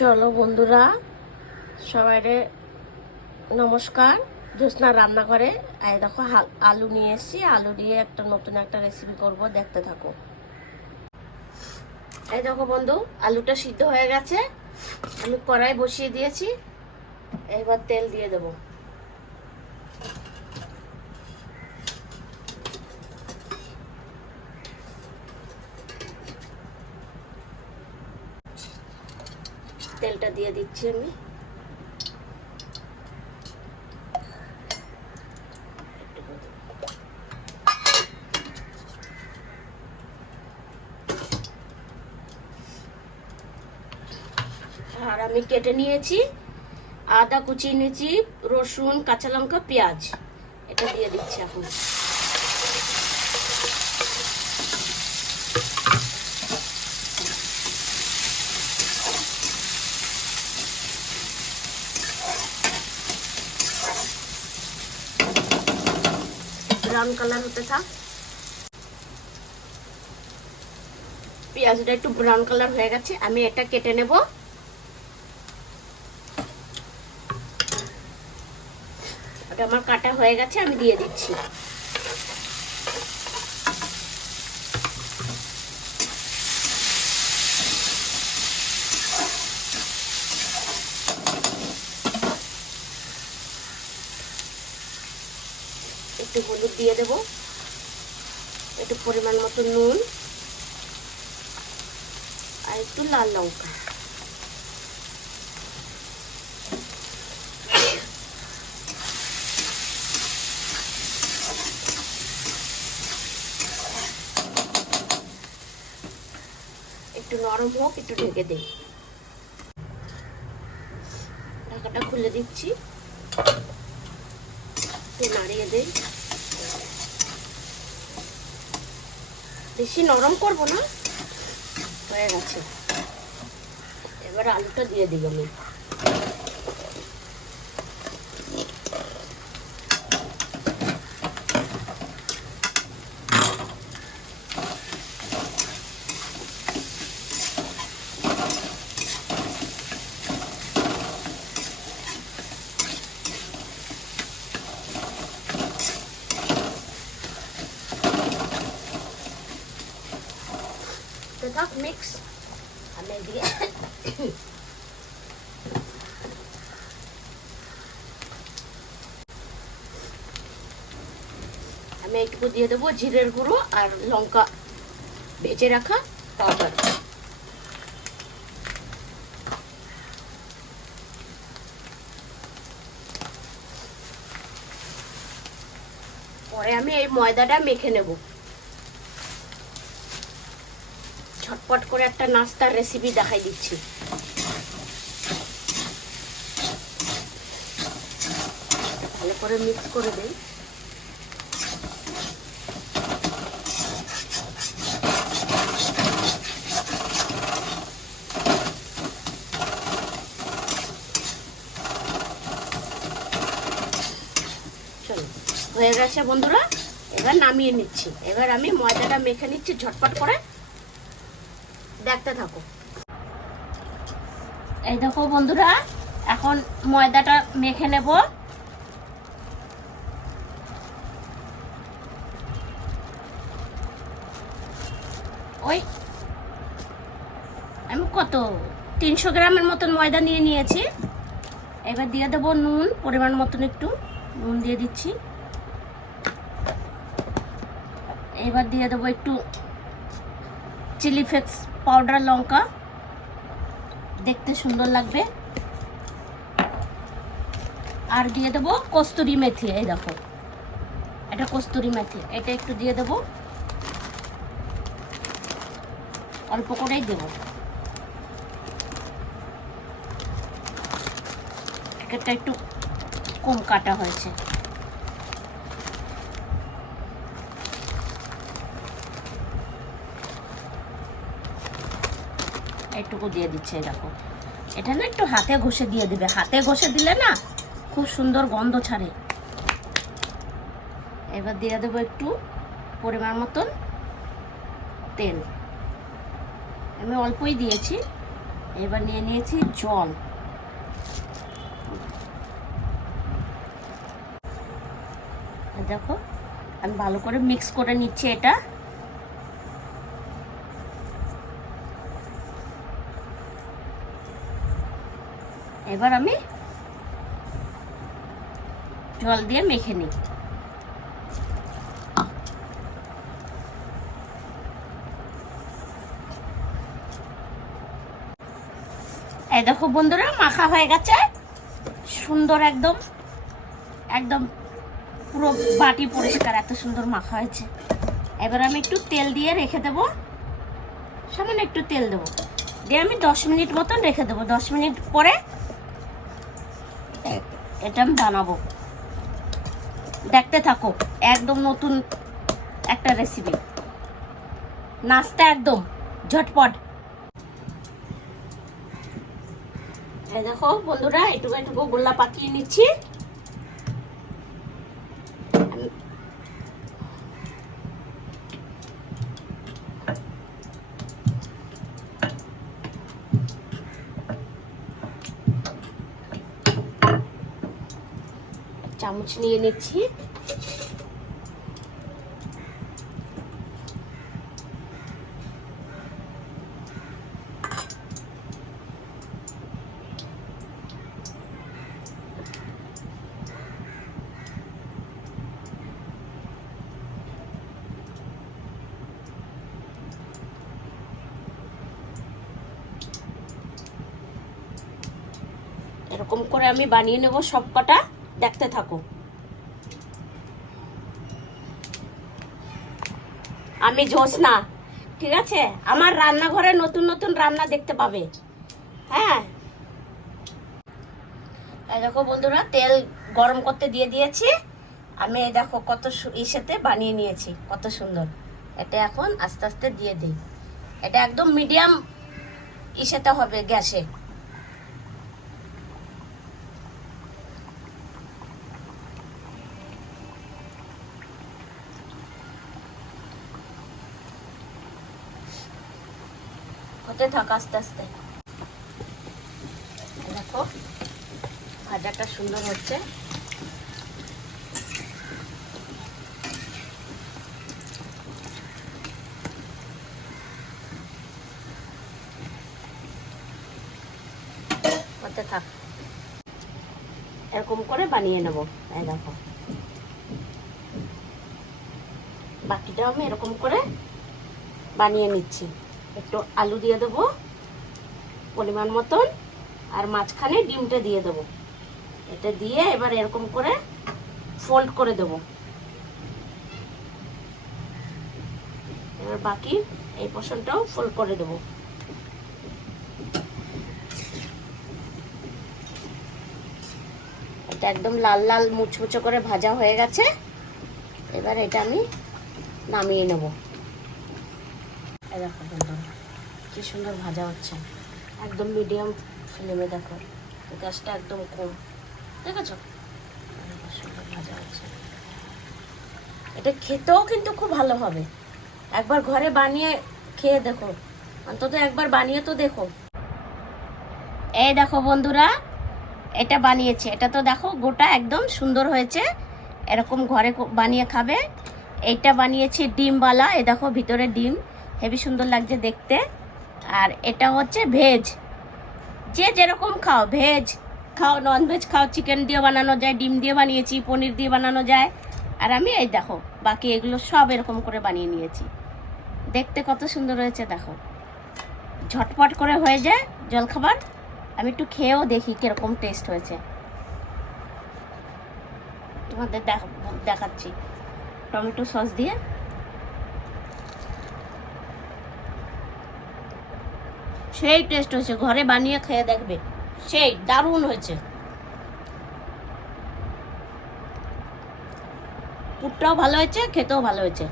চলো বন্ধুরা, সবাইরে নমস্কার। জ্যোৎস্না রান্নাঘরে এই দেখো আলু নিয়ে এসেছি। আলু দিয়ে একটা নতুন একটা রেসিপি করব, দেখতে থাকো। এই দেখো বন্ধু, আলুটা সিদ্ধ হয়ে গেছে। আমি কড়াই বসিয়ে দিয়েছি, এবার তেল দিয়ে দেবো। তেলটা দিয়ে দিচ্ছি আমি। আর আমি কেটে নিয়েছি, আদা কুচিয়ে নিয়েছি, রসুন, কাঁচা লঙ্কা, পেঁয়াজ, এটা দিয়ে দিচ্ছি এখন। ব্রাউন কালার হতে থাক। পেঁয়াজটা একটু ব্রাউন কালার হয়ে গেছে, আমি এটা কেটে নেব। ওটা আমার কাটা হয়ে গেছে, আমি দিয়ে দিচ্ছি। একটু হলুদ দিয়ে দেব, একটু পরিমাণ মতো নুন, আর একটু লাল লঙ্কা। একটু নরম হোক, একটু ঢেকে দিই। ঢাকাটা খুলে দিচ্ছি, নাড়িয়ে দিই। বেশি নরম করব না, হয়ে গেছে। এবার আলুটা দিয়ে দিই আমি। থাক মিক্স আমি দিয়ে আমি এইটুকু দিয়ে দেবো জিরের গুঁড়ো আর লঙ্কা ভেজে রাখা পাউডার। পরে আমি এই ময়দাটা মেখে নেব। ঝটপট করে একটা নাস্তার রেসিপি দেখাই দিচ্ছি। ভালো করে মিক্স করে দেই। চলো, হয়ে গেছে বন্ধুরা, এবার নামিয়ে নিচ্ছি। এবার আমি ময়দাটা মেখে নিচ্ছি ঝটপট করে, দেখতে থাকো। এই দেখো বন্ধুরা, এখন ময়দাটা মেখে নেব। ওই আমি কত 300 গ্রামের মতন ময়দা নিয়ে নিয়েছি। এবার দিয়ে দেবো নুন, পরিমাণ মতন একটু নুন দিয়ে দিচ্ছি। এবার দিয়ে দেবো একটু চিলি ফ্লেক্স পাউডার, লঙ্কা, দেখতে সুন্দর লাগবে। আর দিয়ে দেবো কস্তুরি মেথি। এই দেখো, এটা কস্তুরি মেথি, এটা একটু দিয়ে দেবো, অল্প করেই দেবো। প্যাকেটটা একটু কম কাটা হয়েছে। এইটুকু দিয়ে দিচ্ছে। দেখো, এটা না একটু হাতে ঘষে দিয়ে দিবে। হাতে ঘষে দিলে না খুব সুন্দর গন্ধ ছাড়ে। এবার দিয়ে দেবো একটু পরিমাণ মতন তেল। আমি অল্পই দিয়েছি, এবার নিয়ে নিয়েছি জল। দেখো আমি ভালো করে মিক্স করে নিচ্ছি এটা। এবার আমি জল দিয়ে মেখে নিই। এই দেখো বন্ধুরা, মাখা হয়ে গেছে সুন্দর, একদম একদম পুরো বাটি পরিষ্কার, এত সুন্দর মাখা হয়েছে। এবার আমি একটু তেল দিয়ে রেখে দেবো, সামান্য একটু তেল দেবো, দিয়ে আমি 10 মিনিট মতন রেখে দেবো। 10 মিনিট পরে এটা আমি বানাবো, দেখতে থাকো। একদম নতুন একটা রেসিপি, নাস্তা একদম ঝটপট। এই দেখো বন্ধুরা, এটুকু এটুকু গোল্লা পাকিয়ে নিচ্ছি। চামচ নিয়ে নিচ্ছি। এরকম করে আমি বানিয়ে নেব সব কটা, দেখতে থাকো। আমি জোসনা, ঠিক আছে? আমার রান্নাঘরে নতুন নতুন রান্না দেখতে পাবে। হ্যাঁ, এই দেখো বন্ধুরা, তেল গরম করতে দিয়ে দিয়েছি আমি। এই দেখো কত ইসেতে বানিয়ে নিয়েছি, কত সুন্দর। এটা এখন আস্তে আস্তে দিয়ে দিই। এটা একদম মিডিয়াম ইসেতে হবে গ্যাসে। হতে থাক আস্তে আস্তে। দেখো ভাজাটা সুন্দর হচ্ছে। হতে থাক, এরকম করে বানিয়ে নেব। এই দেখো বাকিটাও আমি এরকম করে বানিয়ে নিচ্ছি। একটু আলু দিয়ে দেবো পরিমাণ মতন, আর মাঝখানে ডিমটা দিয়ে দেবো। এটা দিয়ে এবার এরকম করে ফোল্ড করে দেবো। এবার বাকি এই পোর্শনটাও ফোল্ড করে দেবো। এটা একদম লাল লাল মুচমুচো করে ভাজা হয়ে গেছে। এবার এটা আমি নামিয়ে নেব। এই দেখো বন্ধুরা, কি সুন্দর ভাজা হচ্ছে, একদম মিডিয়াম ফ্লেমে। দেখো গ্যাসটা একদম কম, দেখেছো? সুন্দর ভাজা হচ্ছে। এটা খেতেও কিন্তু খুব ভালো হবে। একবার ঘরে বানিয়ে খেয়ে দেখো, অন্তত একবার বানিয়ে তো দেখো। এই দেখো বন্ধুরা, এটা বানিয়েছে। এটা তো দেখো গোটা একদম সুন্দর হয়েছে। এরকম ঘরে বানিয়ে খাবে। এইটা বানিয়েছি ডিমওয়ালা। এ দেখো ভিতরে ডিম, হেবি সুন্দর লাগছে দেখতে। আর এটা হচ্ছে ভেজ, যে যেরকম খাও, ভেজ খাও, ননভেজ খাও, চিকেন দিয়ে বানানো যায়, ডিম দিয়ে বানিয়েছি, পনির দিয়ে বানানো যায়। আর আমি এই দেখো বাকি এগুলো সব এরকম করে বানিয়ে নিয়েছি। দেখতে কত সুন্দর হয়েছে দেখো, ঝটপট করে হয়ে যায় জলখাবার। আমি একটু খেয়েও দেখি কিরকম টেস্ট হয়েছে, তোমাদের দেখাচ্ছি টমেটো সস দিয়ে। সেই টেস্ট হয়েছে, ঘরে বানিয়ে খেয়ে দেখবে, সেই দারুণ হয়েছে। পুরটাও ভালো হয়েছে, খেতেও ভালো হয়েছে।